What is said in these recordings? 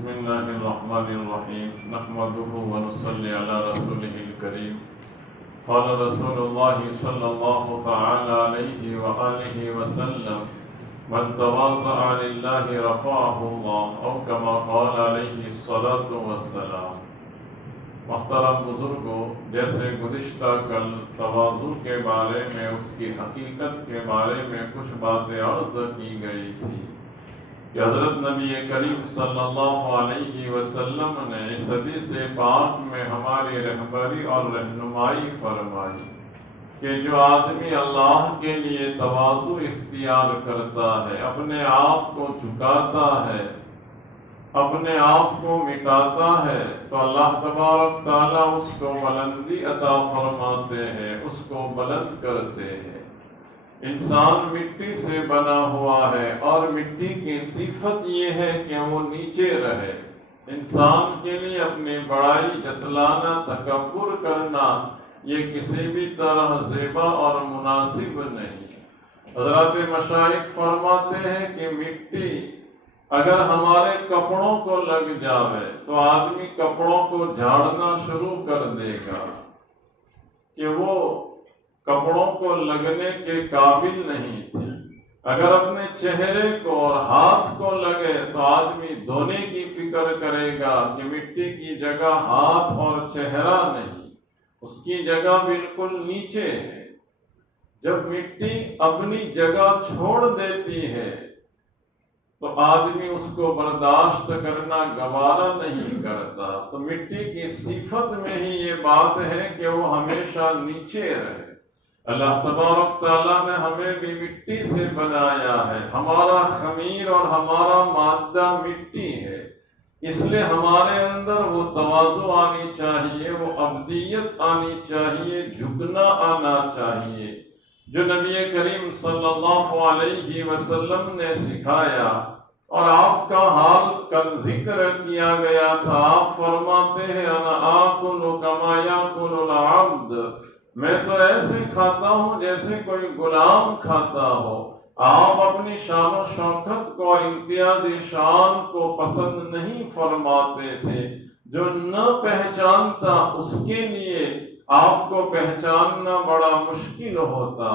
بسم اللہ الرحمن الرحیم نحمده ونصلی علی رسوله الکریم قال رسول اللہ صلی اللہ تعالی علیہ وآلہ وسلم من تواضع للہ رفعہ اللہ او کما قال علیہ الصلاة والسلام۔ محترم بزرگوں، جیسے گزشتہ کل تواضع کے بارے میں اس کی حقیقت کے بارے میں کچھ باتیں عرض کی گئی تھی کہ حضرت نبی کریم صلی اللہ علیہ وسلم نے اس حدیث پاک میں ہماری رہبری اور رہنمائی فرمائی کہ جو آدمی اللہ کے لیے تواضع اختیار کرتا ہے، اپنے آپ کو جھکاتا ہے، اپنے آپ کو مٹاتا ہے، تو اللہ تبارک تعالیٰ اس کو بلندی عطا فرماتے ہیں، اس کو بلند کرتے ہیں۔ انسان مٹی سے بنا ہوا ہے اور مٹی کی صفت یہ ہے کہ وہ نیچے رہے۔ انسان کے لیے اپنی بڑائی جتلانا، تکبر کرنا، یہ کسی بھی طرح زیبا اور مناسب نہیں۔ حضرات مشائخ فرماتے ہیں کہ مٹی اگر ہمارے کپڑوں کو لگ جاوے تو آدمی کپڑوں کو جھاڑنا شروع کر دے گا کہ وہ کپڑوں کو لگنے کے قابل نہیں تھی۔ اگر اپنے چہرے کو اور ہاتھ کو لگے تو آدمی دھونے کی فکر کرے گا کہ مٹی کی جگہ ہاتھ اور چہرہ نہیں، اس کی جگہ بالکل نیچے ہے۔ جب مٹی اپنی جگہ چھوڑ دیتی ہے تو آدمی اس کو برداشت کرنا گوارا نہیں کرتا۔ تو مٹی کی صفت میں ہی یہ بات ہے کہ وہ ہمیشہ نیچے رہے۔ اللہ تبارک تعالیٰ نے ہمیں بھی مٹی سے بنایا ہے، ہمارا خمیر اور ہمارا مادہ مٹی ہے، اس لیے ہمارے اندر وہ تواضع آنی چاہیے، وہ عبدیت آنی چاہیے، جھکنا آنا چاہیے جو نبی کریم صلی اللہ علیہ وسلم نے سکھایا۔ اور آپ کا حال کل ذکر کیا گیا تھا، آپ فرماتے ہیں انا آکل کما یاکل العبد، میں تو ایسے کھاتا ہوں جیسے کوئی غلام کھاتا ہو۔ آپ اپنی شان و شوکت کو اور امتیازی شان کو پسند نہیں فرماتے تھے۔ جو نہ پہچانتا اس کے لیے آپ کو پہچاننا بڑا مشکل ہوتا۔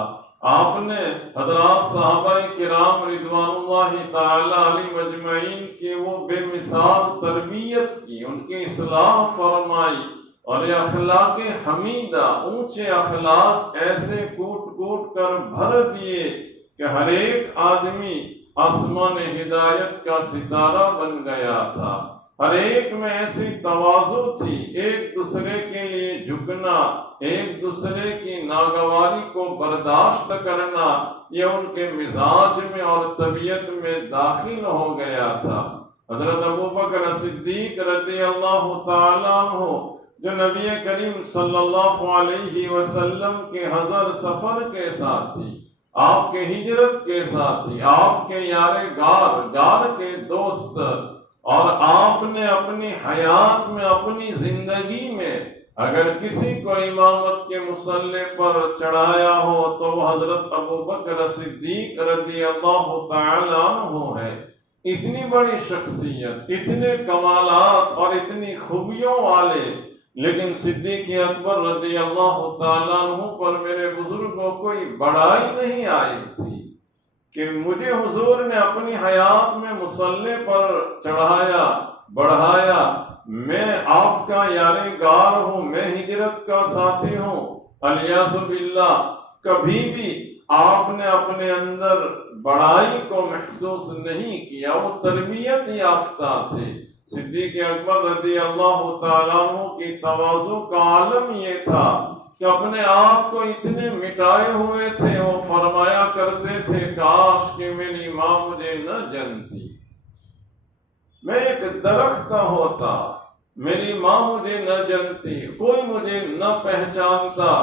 آپ نے حضرات صحابہ کرام رضوان اللہ تعالی علیہ مجمعین کی وہ بے مثال تربیت کی، ان کی اصلاح فرمائی، اور یہ اخلاق حمیدہ، اونچے اخلاق ایسے کوٹ کوٹ کر بھر دیے کہ ہر ایک آدمی آسمان ہدایت کا ستارہ بن گیا تھا۔ ہر ایک میں ایسی تواضع تھی، ایک دوسرے کے لیے جھکنا، ایک دوسرے کی ناگواری کو برداشت کرنا، یہ ان کے مزاج میں اور طبیعت میں داخل ہو گیا تھا۔ حضرت ابوبکر صدیق رضی اللہ تعالیٰ عنہ جو نبی کریم صلی اللہ علیہ وسلم کے حضر سفر کے ساتھی، آپ کے ہجرت کے ساتھی، آپ کے یار گار کے دوست، اور آپ نے اپنی حیات میں، اپنی زندگی میں اگر کسی کو امامت کے مصلی پر چڑھایا ہو تو وہ حضرت ابوبکر صدیق رضی اللہ تعالی عنہ ہے۔ اتنی بڑی شخصیت، اتنے کمالات اور اتنی خوبیوں والے، لیکن صدیق اکبر رضی اللہ تعالیٰ عنہ پر میرے بزرگوں کوئی بڑائی نہیں آئی تھی کہ مجھے حضور نے اپنی حیات میں مصلی پر چڑھایا، بڑھایا، میں آپ کا یارغار ہوں، میں ہجرت کا ساتھی ہوں۔ الیاذ باللہ کبھی بھی آپ نے اپنے اندر بڑائی کو محسوس نہیں کیا، وہ تربیت یافتہ تھے۔ صدیق اکبر رضی اللہ تعالیٰ عنہ کی تواضع کا عالم یہ تھا کہ اپنے آپ کو اتنے مٹائے ہوئے تھے، وہ فرمایا کرتے تھے کاش کہ میری ماں مجھے نہ جنتی، میں ایک درخت کا ہوتا، میری ماں مجھے نہ جنتی، کوئی مجھے نہ پہچانتا۔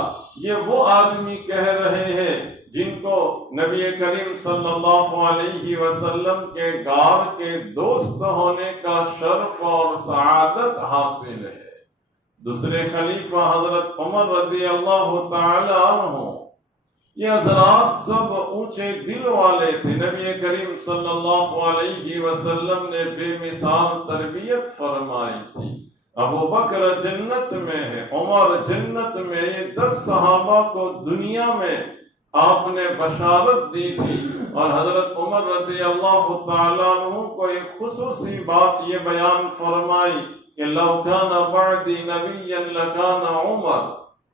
یہ وہ آدمی کہہ رہے ہیں جن کو نبی کریم صلی اللہ علیہ وسلم کے غار کے دوست ہونے کا شرف اور سعادت حاصل ہے۔ دوسرے خلیفہ حضرت عمر رضی اللہ تعالی عنہ یہ حضرات سب اونچے دل والے تھے. نبی کریم صلی اللہ علیہ وسلم نے بے مثال تربیت فرمائی تھی. ابو بکر جنت میں ہے، عمر جنت میں. یہ 10 صحابہ کو دنیا میں آپ نے بشارت دی تھی. اور حضرت عمر رضی اللہ تعالیٰ عنہ کو ایک خصوصی بات یہ بیان فرمائی کہ لو کان بعدی نبیا لکان عمر،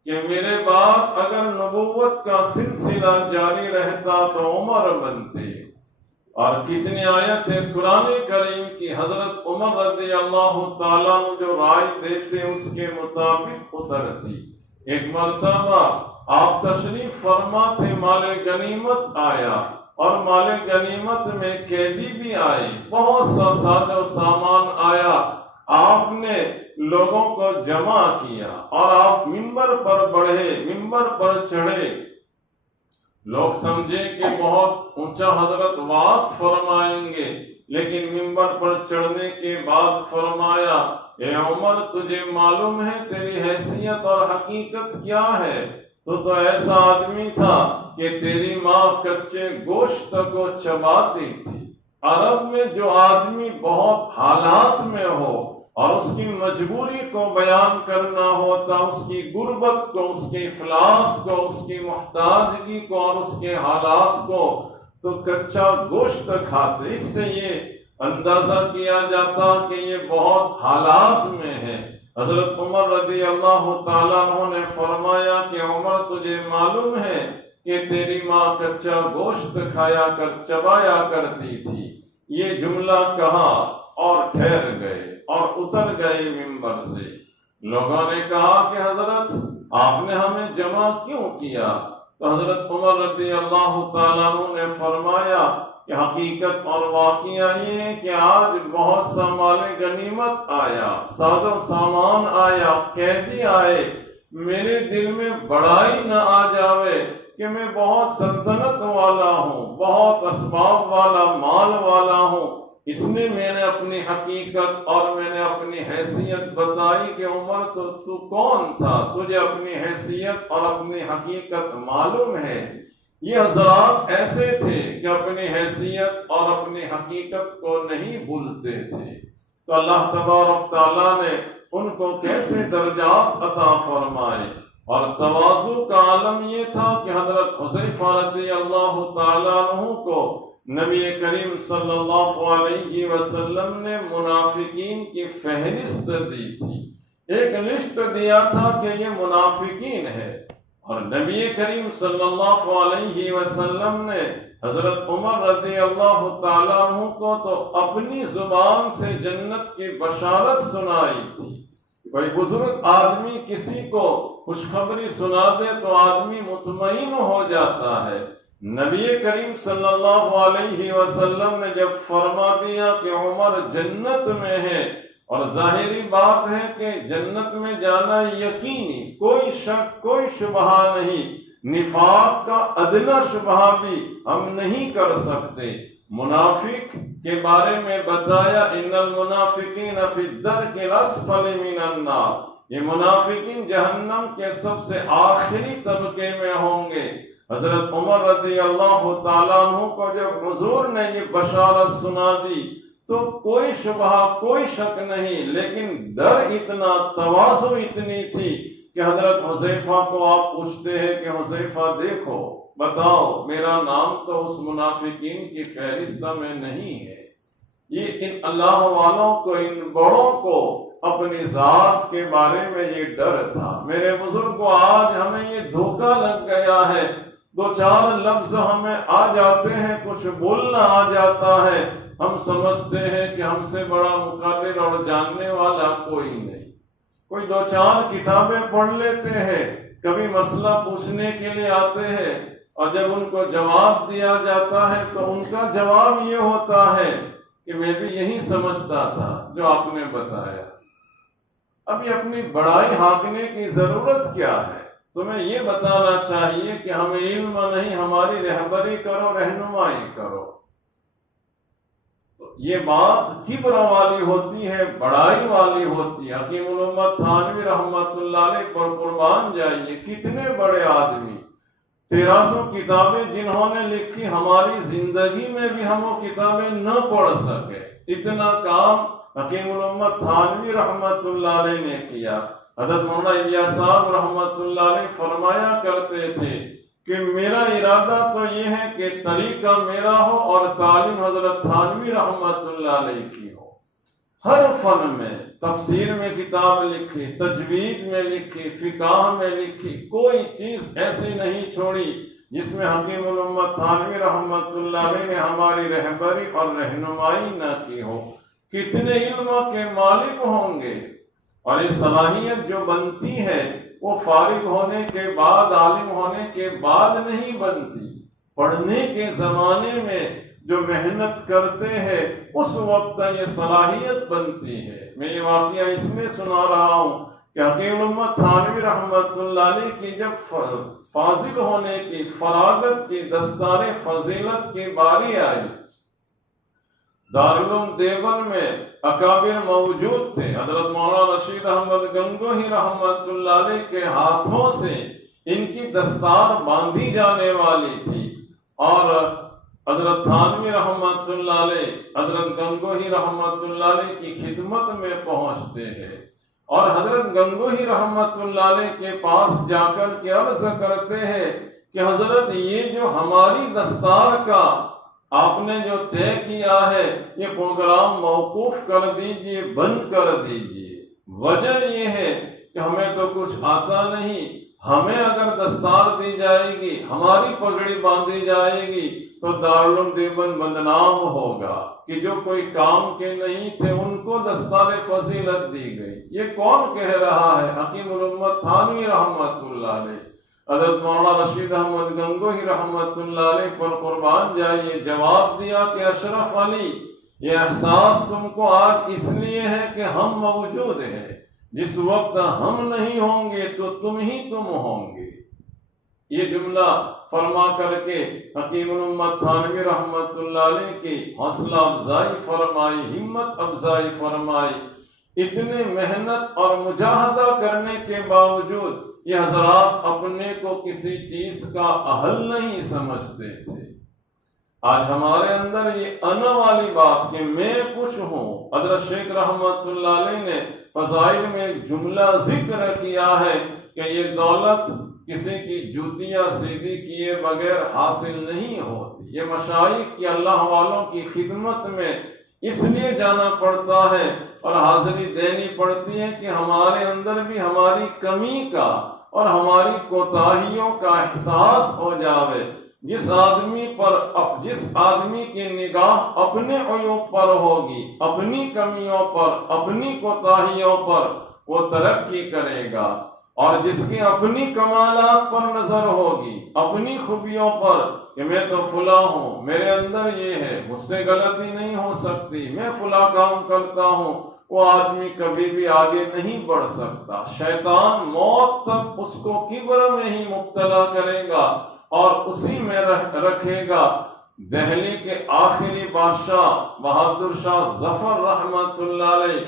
کہ میرے بعد اگر نبوت کا سلسلہ جاری رہتا تو عمر بنتے. اور کتنی آیتیں قرآن کریم کی حضرت عمر رضی اللہ تعالیٰ عنہ جو رائے دیتے اس کے مطابق اترتی. ایک مرتبہ آپ تشریف فرما تھے، مال غنیمت آیا اور مال غنیمت میں قیدی بھی آئے، بہت سا ساز و سامان آیا. آپ نے لوگوں کو جمع کیا اور آپ منبر پر بڑھے، منبر پر چڑھے. لوگ سمجھے کہ بہت اونچا حضرت واعظ فرمائیں گے، لیکن منبر پر چڑھنے کے بعد فرمایا اے عمر تجھے معلوم ہے تیری حیثیت اور حقیقت کیا ہے؟ تو ایسا آدمی تھا کہ تیری ماں کچے گوشت کو چباتی تھی. عرب میں جو آدمی بہت حالات میں ہو اور اس کی مجبوری کو بیان کرنا ہوتا، اس کی غربت کو، اس کے افلاس کو، اس کی محتاجگی کو اور اس کے حالات کو، تو کچا گوشت کھاتے. اس سے یہ اندازہ کیا جاتا کہ یہ بہت حالات میں ہے. حضرت عمر رضی اللہ تعالیٰ عنہ نے فرمایا کہ عمر تجھے معلوم ہے کہ تیری ماں کچا گوشت کھایا کر چبایا کرتی تھی. یہ جملہ کہا اور ٹھہر گئے اور اتر گئے منبر سے. لوگوں نے کہا کہ حضرت آپ نے ہمیں جمع کیوں کیا؟ تو حضرت عمر رضی اللہ تعالیٰ عنہ نے فرمایا کہ حقیقت اور واقعہ یہ ہے کہ آج بہت سا مال غنیمت آیا، ساز و سامان آیا، قیدی آئے. میرے دل میں بڑائی نہ آ جاوے کہ میں بہت سلطنت والا ہوں، بہت اسباب والا، مال والا ہوں. اس نے میں نے اپنی حقیقت اور میں نے اپنی حیثیت بتائی کہ عمر تو کون تھا، تجھے اپنی حیثیت اور اپنی حقیقت معلوم ہے. یہ حضرات ایسے تھے کہ اپنی حیثیت اور اپنی حقیقت کو نہیں بھولتے تھے. تو اللہ تبارک تعالیٰ نے ان کو کیسے درجات عطا فرمائے. اور تواضع کا عالم یہ تھا کہ حضرت حذیفہ رضی اللہ تعالیٰ عنہ کو نبی کریم صلی اللہ علیہ وسلم نے منافقین کی فہرست دی تھی. ایک لسٹ دیا تھا کہ یہ منافقین ہے، اور نبی کریم صلی اللہ علیہ وسلم نے حضرت عمر رضی اللہ تعالیٰ عنہ کو تو اپنی زبان سے جنت کی بشارت سنائی تھی. کوئی بزرگ آدمی کسی کو خوشخبری سنا دے تو آدمی مطمئن ہو جاتا ہے. نبی کریم صلی اللہ علیہ وسلم نے جب فرما دیا کہ عمر جنت میں ہے، اور ظاہری بات ہے کہ جنت میں جانا یقینی، کوئی شک کوئی شبہ نہیں، نفاق کا ادنا شبہ بھی ہم نہیں کر سکتے. منافق کے بارے میں بتایا ان المنافقین فی الدرک الاسفل من النار، یہ منافقین جہنم کے سب سے آخری طبقے میں ہوں گے. حضرت عمر رضی اللہ تعالیٰ عنہ کو جب حضور نے یہ بشارت سنا دی تو کوئی شبہ کوئی شک نہیں، لیکن ڈر اتنا، تواضع اتنی تھی کہ حضرت حذیفہ کو آپ پوچھتے ہیں کہ حذیفہ دیکھو بتاؤ میرا نام تو اس منافقین کی فہرست میں نہیں ہے. یہ ان اللہ والوں کو، ان بڑوں کو اپنی ذات کے بارے میں یہ ڈر تھا. میرے بزرگوں آج ہمیں یہ دھوکہ لگ گیا ہے، دو چار لفظ ہمیں آ جاتے ہیں، کچھ بولنا آ جاتا ہے، ہم سمجھتے ہیں کہ ہم سے بڑا مقرر اور جاننے والا کوئی نہیں. کوئی دو چار کتابیں پڑھ لیتے ہیں، کبھی مسئلہ پوچھنے کے لیے آتے ہیں، اور جب ان کو جواب دیا جاتا ہے تو ان کا جواب یہ ہوتا ہے کہ میں بھی یہی سمجھتا تھا جو آپ نے بتایا. ابھی اپنی بڑائی ہانکنے کی ضرورت کیا ہے؟ تمہیں یہ بتانا چاہیے کہ ہمیں علم نہیں، ہماری رہبری کرو، رہنمائی کرو. تو یہ بات کبر والی ہوتی ہے، بڑائی والی ہوتی ہے. حکیم الامت تھانوی رحمۃ اللہ علیہ پر قربان جائیے، کتنے بڑے آدمی 1300 کتابیں جنہوں نے لکھی، ہماری زندگی میں بھی ہم وہ کتابیں نہ پڑھ سکے، اتنا کام حکیم الامت تھانوی رحمت اللہ علیہ نے کیا۔ حضرت مولانا الیاس صاحب رحمت اللہ علیہ فرمایا کرتے تھے کہ میرا ارادہ تو یہ ہے کہ طریقہ میرا ہو اور تعلیم حضرت تھانوی رحمت اللہ علیہ کی ہو۔ ہر فن میں، تفسیر میں کتاب لکھی، تجوید میں لکھی، فقہ میں لکھی، کوئی چیز ایسی نہیں چھوڑی جس میں حکیم الامت تھانوی رحمت اللہ علیہ نے ہماری رہبری اور رہنمائی نہ کی ہو۔ کتنے علم کے مالک ہوں گے، اور یہ صلاحیت جو بنتی ہے وہ فارغ ہونے کے بعد، عالم ہونے کے بعد نہیں بنتی، پڑھنے کے زمانے میں جو محنت کرتے ہیں اس وقت یہ صلاحیت بنتی ہے۔ میں یہ واقعہ اس میں سنا رہا ہوں کہ حکیم الامت تھانوی رحمت اللہ علیہ کی جب فاضل ہونے کی، فراغت کی، دستار فضیلت کی باری آئی، دارالعلوم دیوبند میں اکابر موجود تھے۔ حضرت مولانا رشید احمد گنگوہی رحمت اللہ علیہ کے ہاتھوں سے ان کی دستار باندھی جانے والی تھی، اور حضرت تھانوی رحمت اللہ علیہ حضرت گنگوہی رحمت اللہ علیہ کی خدمت میں پہنچتے ہیں، اور حضرت گنگوہی رحمت اللہ علیہ کے پاس جا کر کے عرض کرتے ہیں کہ حضرت یہ جو ہماری دستار کا آپ نے جو طے کیا ہے یہ پروگرام موقوف کر دیجئے، بند کر دیجئے۔ وجہ یہ ہے کہ ہمیں تو کچھ آتا نہیں، ہمیں اگر دستار دی جائے گی، ہماری پگڑی باندھی جائے گی تو دارالعلوم دیوبند بدنام ہوگا کہ جو کوئی کام کے نہیں تھے ان کو دستار فضیلت دی گئی۔ یہ کون کہہ رہا ہے؟ حکیم الامت تھانوی رحمت اللہ علیہ۔ حضرت مولانا رشید احمد گنگوہی رحمت اللہ علیہ پر قربان جائیے جواب دیا کہ اشرف علی، یہ احساس تم کو آج اس لیے ہے کہ ہم موجود ہیں، جس وقت ہم نہیں ہوں گے تو تم ہی تم ہوں گے۔ یہ جملہ فرما کر کے حکیم الامت تھانوی رحمت اللہ علیہ کی حوصلہ افزائی فرمائی، ہمت افزائی فرمائی۔ اتنے محنت اور مجاہدہ کرنے کے باوجود یہ حضرات اپنے کو کسی چیز کا اہل نہیں سمجھتے تھے۔ آج ہمارے اندر یہ انا والی بات کہ میں کچھ ہوں۔ حضرت شیخ رحمت اللہ علیہ نے فضائل میں ایک جملہ ذکر کیا ہے کہ یہ دولت کسی کی جوتیاں سیدھی کیے بغیر حاصل نہیں ہوتی۔ یہ مشائخ کی، اللہ والوں کی خدمت میں اس لیے جانا پڑتا ہے اور حاضری دینی پڑتی ہے کہ ہمارے اندر بھی ہماری کمی کا اور ہماری کوتاہیوں کا احساس ہو جاوے۔ جس آدمی کی نگاہ اپنے عیوب پر ہوگی، اپنی کمیوں پر، اپنی کوتاہیوں پر، وہ ترقی کرے گا، اور جس کی اپنی کمالات پر نظر ہوگی، اپنی خوبیوں پر کہ میں تو فلاں ہوں، میرے اندر یہ ہے، مجھ سے غلطی نہیں ہو سکتی، میں فلاں کام کرتا ہوں، وہ آدمی کبھی بھی آگے نہیں بڑھ سکتا۔ شیطان موت تک اس کو کبر میں ہی مبتلا کرے گا اور اسی میں رکھے گا۔ دہلی کے آخری بادشاہ بہادر شاہ ظفر رحمت اللہ علیہ،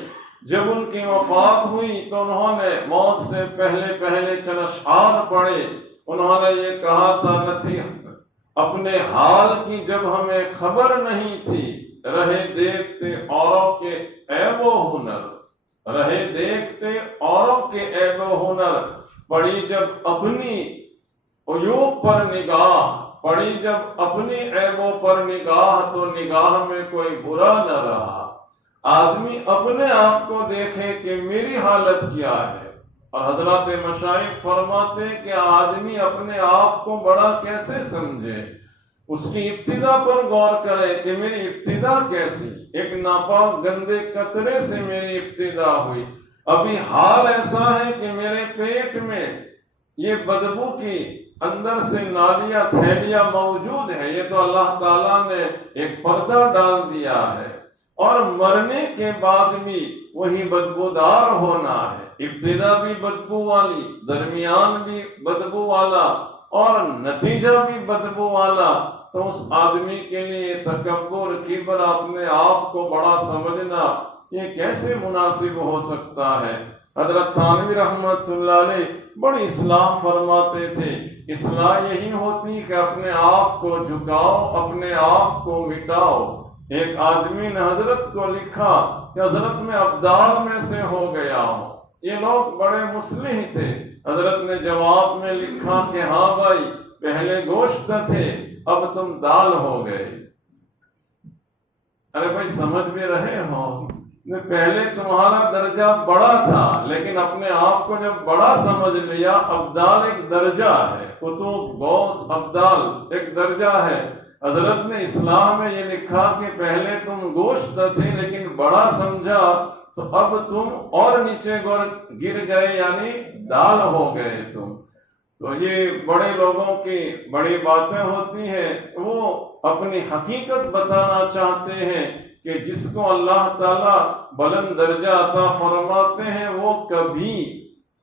جب ان کی وفات ہوئی تو انہوں نے موت سے پہلے چند اشعار پڑھے۔ انہوں نے یہ کہا تھا، نہ تھی اپنے حال کی جب ہمیں خبر نہیں تھی، رہے دیکھتے اوروں کے عیب و ہنر، رہے دیکھتے اوروں کے عیب و ہنر، پڑی جب اپنی عیوب پر نگاہ، پڑی جب اپنی عیبوں پر نگاہ تو نگاہ میں کوئی برا نہ رہا۔ آدمی اپنے آپ کو دیکھے کہ میری حالت کیا ہے، اور حضرات مشائخ فرماتے کہ آدمی اپنے آپ کو بڑا کیسے سمجھے، اس کی ابتدا پر غور کرے کہ میری ابتدا کیسی، ایک ناپاک گندے قطرے سے میری ابتدا ہوئی، ابھی حال ایسا ہے کہ میرے پیٹ میں یہ بدبو کی اندر سے نالیاں تھیلیاں موجود ہے، یہ تو اللہ تعالیٰ نے ایک پردہ ڈال دیا ہے، اور مرنے کے بعد بھی وہی بدبودار ہونا ہے، ابتدا بھی بدبو والی، درمیان بھی بدبو والا، اور نتیجہ بھی بدبو والا۔ تو اس آدمی کے لیے تکبر، کبر، اپنے آپ کو بڑا سمجھنا، یہ کیسے مناسب ہو سکتا ہے؟ حضرت تھانوی رحمت اللہ علیہ بڑی اصلاح فرماتے تھے۔ اصلاح یہی ہوتی کہ اپنے آپ کو جھکاؤ، اپنے آپ کو مٹاؤ۔ ایک آدمی نے حضرت کو لکھا کہ حضرت میں ابدال میں سے ہو گیا ہوں۔ یہ لوگ بڑے مصلح تھے۔ حضرت نے جواب میں لکھا کہ ہاں بھائی، پہلے گوشت تھے، اب تم دال ہو گئے۔ ارے بھائی سمجھ بھی رہے ہو، پہلے تمہارا درجہ بڑا تھا، لیکن اپنے آپ کو جب بڑا سمجھ لیا۔ ابدال ایک درجہ ہے، قطب، غوث، ابدال ایک درجہ ہے۔ حضرت نے اصلاح میں یہ لکھا کہ پہلے تم گوشت تھے لیکن بڑا سمجھا، تو اب تم اور نیچے گر گئے، یعنی دال ہو گئے تم۔ تو یہ بڑے لوگوں کی بڑی باتیں ہوتی ہیں، وہ اپنی حقیقت بتانا چاہتے ہیں کہ جس کو اللہ تعالیٰ بلند درجہ عطا فرماتے ہیں وہ کبھی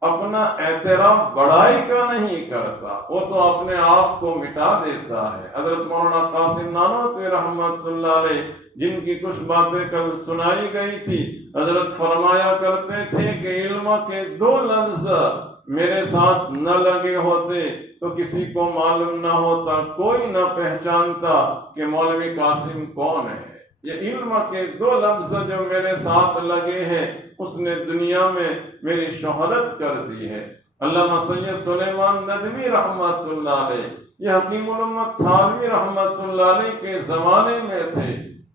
اپنا اعتراف بڑائی کا نہیں کرتا، وہ تو اپنے آپ کو مٹا دیتا ہے۔ حضرت مولانا قاسم نانوتوی رحمت اللہ علیہ، جن کی کچھ باتیں کل سنائی گئی تھی، حضرت فرمایا کرتے تھے کہ علم کے 2 لفظ میرے ساتھ نہ لگے ہوتے تو کسی کو معلوم نہ ہوتا، کوئی نہ پہچانتا کہ مولوی قاسم کون ہے۔ یہ علم کے 2 لفظ جو میرے ساتھ لگے ہیں، اس نے دنیا میں میری شہرت کر دی ہے۔ علامہ سید سلیمان ندوی رحمت اللہ علیہ، یہ حکیم الامت تھانوی رحمت اللہ علیہ کے زمانے میں تھے۔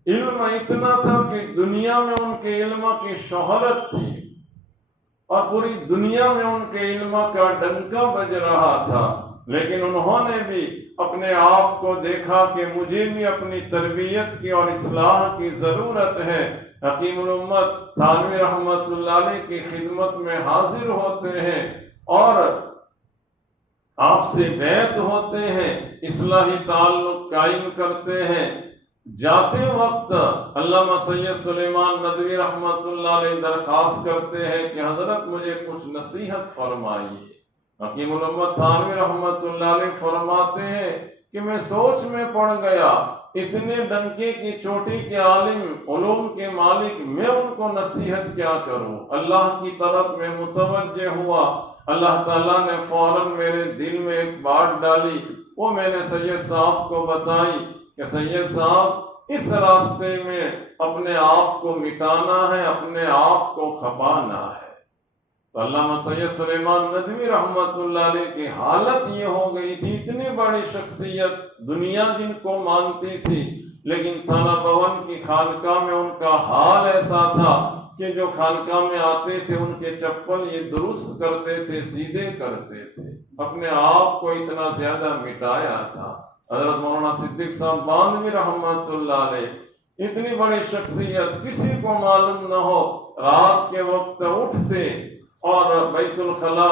علم اتنا تھا کہ دنیا میں ان کے علم کی شہرت تھی اور پوری دنیا میں ان کے علم کا ڈنکا بج رہا تھا، لیکن انہوں نے بھی اپنے آپ کو دیکھا کہ مجھے بھی اپنی تربیت کی اور اصلاح کی ضرورت ہے۔ حکیم الامت تھانوی رحمت اللہ علیہ کی خدمت میں حاضر ہوتے ہیں اور آپ سے بیعت ہوتے ہیں، اصلاحی تعلق قائم کرتے ہیں۔ جاتے وقت علامہ سید سلیمان ندوی رحمت اللہ علیہ درخواست کرتے ہیں کہ حضرت مجھے کچھ نصیحت فرمائیے۔ حکیم الامت تھانوی رحمت اللہ علیہ فرماتے ہیں کہ میں سوچ میں پڑ گیا، اتنے ڈنکے کی چوٹی کے عالم، علوم کے مالک، میں ان کو نصیحت کیا کروں۔ اللہ کی طرف میں متوجہ ہوا، اللہ تعالیٰ نے فوراً میرے دل میں ایک بات ڈالی، وہ میں نے سید صاحب کو بتائی کہ سید صاحب اس راستے میں اپنے آپ کو مٹانا ہے، اپنے آپ کو کھپانا ہے۔ تو علامہ سید سلیمان ندوی رحمت اللہ علیہ کی حالت یہ ہو گئی تھی، اتنی بڑی شخصیت، دنیا جن کو مانتی تھی، لیکن تھانہ بھون کی خانقاہ میں ان کا حال ایسا تھا کہ جو خانقاہ میں آتے تھے ان کے چپل یہ درست کرتے تھے، سیدھے کرتے تھے، اپنے آپ کو اتنا زیادہ مٹایا تھا۔ حضرت مولانا صدیق صاحب باندھوی رحمت اللہ علیہ، اتنی بڑی شخصیت، کسی کو معلوم نہ ہو، رات کے وقت اٹھتے اور بیت الخلا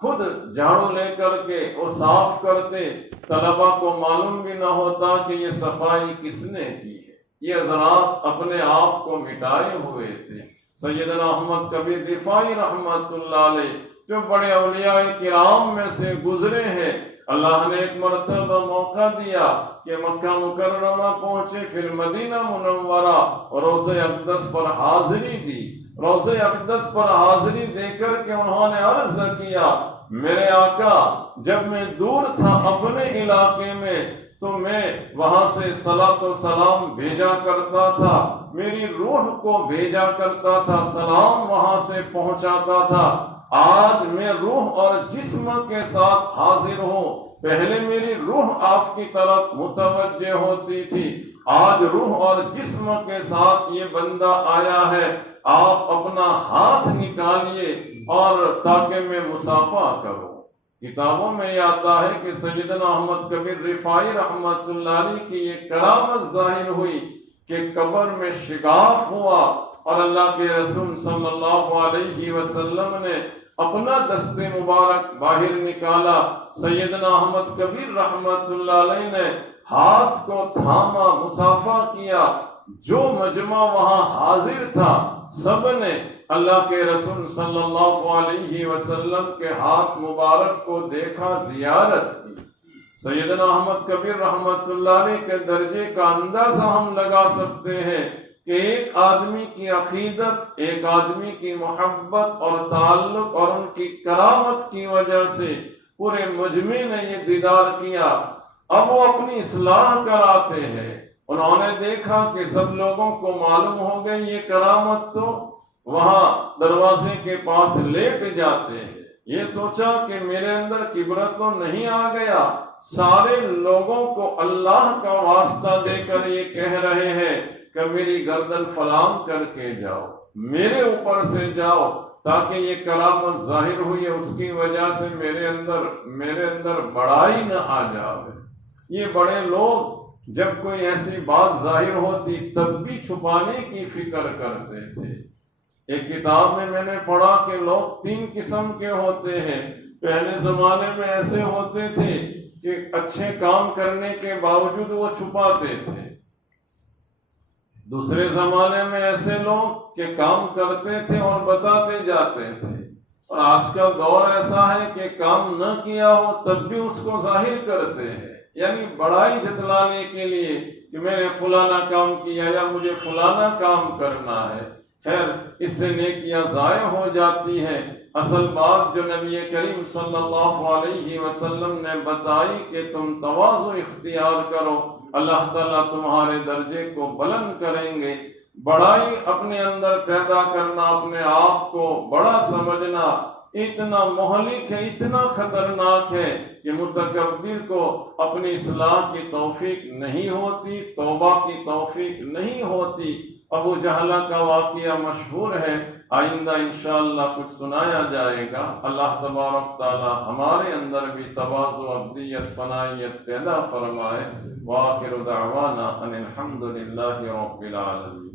خود جھاڑو لے کر کے وہ صاف کرتے، طلبہ کو معلوم بھی نہ ہوتا کہ یہ صفائی کس نے کی ہے۔ یہ حضرات اپنے آپ کو مٹائے ہوئے تھے۔ سیدنا احمد کبیر رفاعی رحمت اللہ علیہ جو بڑے اولیاء کرام میں سے گزرے ہیں، اللہ نے ایک مرتبہ موقع دیا کہ مکہ مکرمہ پہنچے، پھر مدینہ منورہ روضہ اقدس پر حاضری دی۔ روضہ اقدس پر حاضری دے کر کے انہوں نے عرض کیا، میرے آقا جب میں دور تھا اپنے علاقے میں تو میں وہاں سے صلاۃ و سلام بھیجا کرتا تھا، میری روح کو بھیجا کرتا تھا، سلام وہاں سے پہنچاتا تھا۔ آج میں روح اور جسم کے ساتھ حاضر ہوں، پہلے میری روح آپ کی طرف متوجہ ہوتی تھی، آج روح اور جسم کے ساتھ یہ بندہ آیا ہے، آپ اپنا ہاتھ نکالیے اور تاکہ میں مصافحہ کروں۔ کتابوں میں یہ آتا ہے کہ سیدنا احمد کبیر رفاعی رحمت اللہ علیہ کی یہ کرامت ظاہر ہوئی کہ قبر میں شگاف ہوا اور اللہ کے رسول صلی اللہ علیہ وسلم نے اپنا دست مبارک باہر نکالا، سیدنا احمد کبیر رحمت اللہ علیہ نے ہاتھ کو تھاما، مصافحہ کیا، جو مجمع وہاں حاضر تھا سب نے اللہ کے رسول صلی اللہ علیہ وسلم کے ہاتھ مبارک کو دیکھا، زیارت کی۔ سیدنا احمد کبیر رحمت اللہ علیہ کے درجے کا اندازہ ہم لگا سکتے ہیں کہ ایک آدمی کی عقیدت، ایک آدمی کی محبت اور تعلق اور ان کی کرامت کی وجہ سے پورے مجمع نے یہ دیدار کیا۔ اب وہ اپنی اصلاح کراتے ہیں۔ انہوں نے دیکھا کہ سب لوگوں کو معلوم ہو گئی یہ کرامت، تو وہاں دروازے کے پاس لیٹ جاتے ہیں۔ یہ سوچا کہ میرے اندر کبر تو نہیں آ گیا، سارے لوگوں کو اللہ کا واسطہ دے کر یہ کہہ رہے ہیں کہ میری گردن فلام کر کے جاؤ، میرے اوپر سے جاؤ، تاکہ یہ کرامت ظاہر ہوئی ہے، اس کی وجہ سے میرے اندر بڑائی نہ آ جائے۔ یہ بڑے لوگ جب کوئی ایسی بات ظاہر ہوتی تب بھی چھپانے کی فکر کرتے تھے۔ ایک کتاب میں نے پڑھا کہ لوگ 3 قسم کے ہوتے ہیں۔ پہلے زمانے میں ایسے ہوتے تھے کہ اچھے کام کرنے کے باوجود وہ چھپاتے تھے۔ دوسرے زمانے میں ایسے لوگ کہ کام کرتے تھے اور بتاتے جاتے تھے، اور آج کا دور ایسا ہے کہ کام نہ کیا ہو تب بھی اس کو ظاہر کرتے ہیں، یعنی بڑائی جتلانے کے لیے کہ میں نے فلانا کام کیا یا مجھے فلانا کام کرنا ہے۔ خیر، اس سے نیکیاں ضائع ہو جاتی ہیں۔ اصل بات جو نبی کریم صلی اللہ علیہ وسلم نے بتائی کہ تم تواضع اختیار کرو، اللہ تعالیٰ تمہارے درجے کو بلند کریں گے۔ بڑائی اپنے اندر پیدا کرنا، اپنے آپ کو بڑا سمجھنا اتنا مہلک ہے، اتنا خطرناک ہے کہ متکبر کو اپنی اصلاح کی توفیق نہیں ہوتی، توبہ کی توفیق نہیں ہوتی۔ ابو جہلہ کا واقعہ مشہور ہے، آئندہ انشاءاللہ کچھ سنایا جائے گا۔ اللہ تبارک تعالی ہمارے اندر بھی تواضع، عبدیت، فنائیت پیدا فرمائے۔ وآخر دعوانا ان الحمد للہ رب العالمین۔